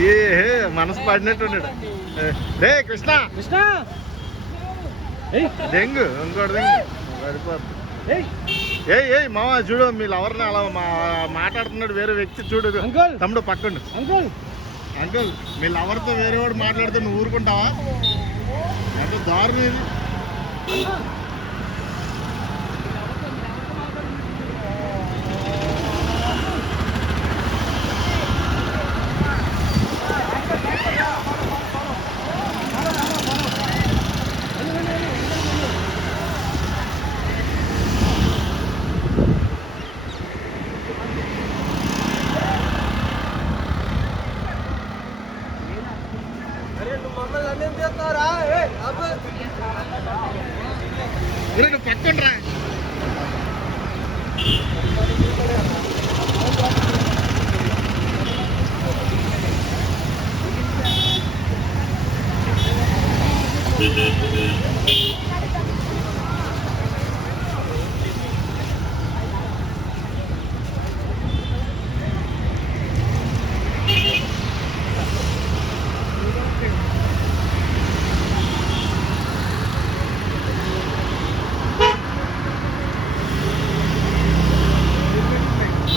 ఏ మనసు పడినట్టు ఉన్నాడు. రే కృష్ణ. కృష్ణ. దెంగు ఇంకోటి ఏయ్. ఏయ్ ఏయ్ మామ చూడు మీ లవర్ని అలా మా మాట్లాడుతున్నాడు వేరే వ్యక్తి చూడు అంకుల్. తమ్ముడు పక్కండు. అంకుల్. అంకుల్ మీ లవర్తో వేరే వాడు మాట్లాడితే నువ్వు ఊరుకుంటావా? అంటే దారుణం ఇది. ఒరే, నువ్వు పక్కండి రా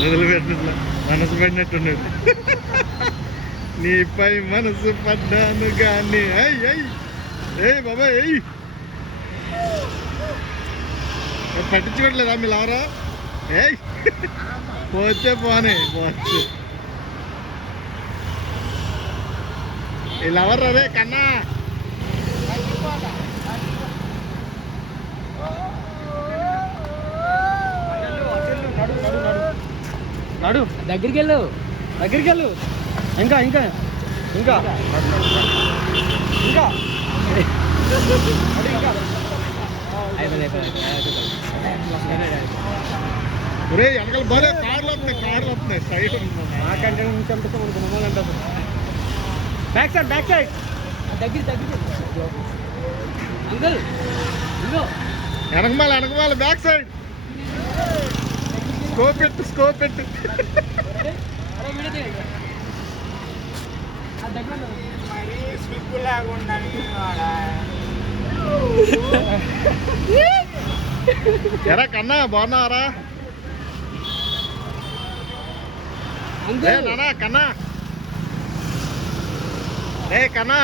వదిలిపెట్టినట్లా మనసు పడినట్టున్నాడు నీపై మనసు పడ్డాను కానీ అయ్యి అయ్యి ఏయ్ బాబా ఏయ్. పట్టించుకోవట్లేదా మీ లారా? ఏయ్. పోతే పోనే పోవచ్చు వీళ్ళు ఎవరు రే కన్నా. నడు దగ్గరికి వెళ్ళు దగ్గరికి వెళ్ళు ఇంకా ఇంకా ఇంకా. ఇంకా. ఒరే వెనకాల భలే కార్లు వస్తున్నాయి కార్లు వస్తున్నాయి. సైడ్ నాకంటే నుంచి మనకు బ్యాక్ సైడ్ బ్యాక్ సైడ్ దగ్గర దగ్గర అంకుల్ వెనకమాల వెనకమాల బ్యాక్ సైడ్ స్కోప్ పెట్టు స్కోప్ పెట్టు. ఎరా కన్నా బాగున్నావరా? నానా కన్నా. ఏ కన్నా.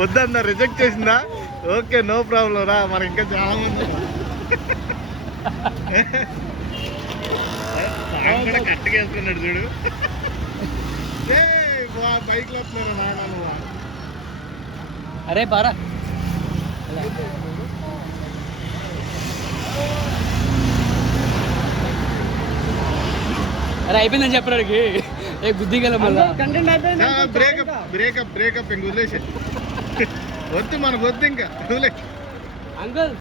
వద్దన్నా రిజెక్ట్ చేసిందా? ఓకే నో ప్రాబ్లం రా మరి ఇంకా చాలా మంది కూడా కరెక్ట్గా వేసుకున్నాడు చూడు. ఏ బైక్లో నాయన నువ్వు? అరే బారా. అరే అయిపోయిందని చెప్పడానికి ఏ గుద్ది బ్రేకప్ బ్రేకప్ బ్రేకప్ ఇంక. వదిలేసే వద్దు మనకు వద్దు ఇంకా. వదిలే అంకుల్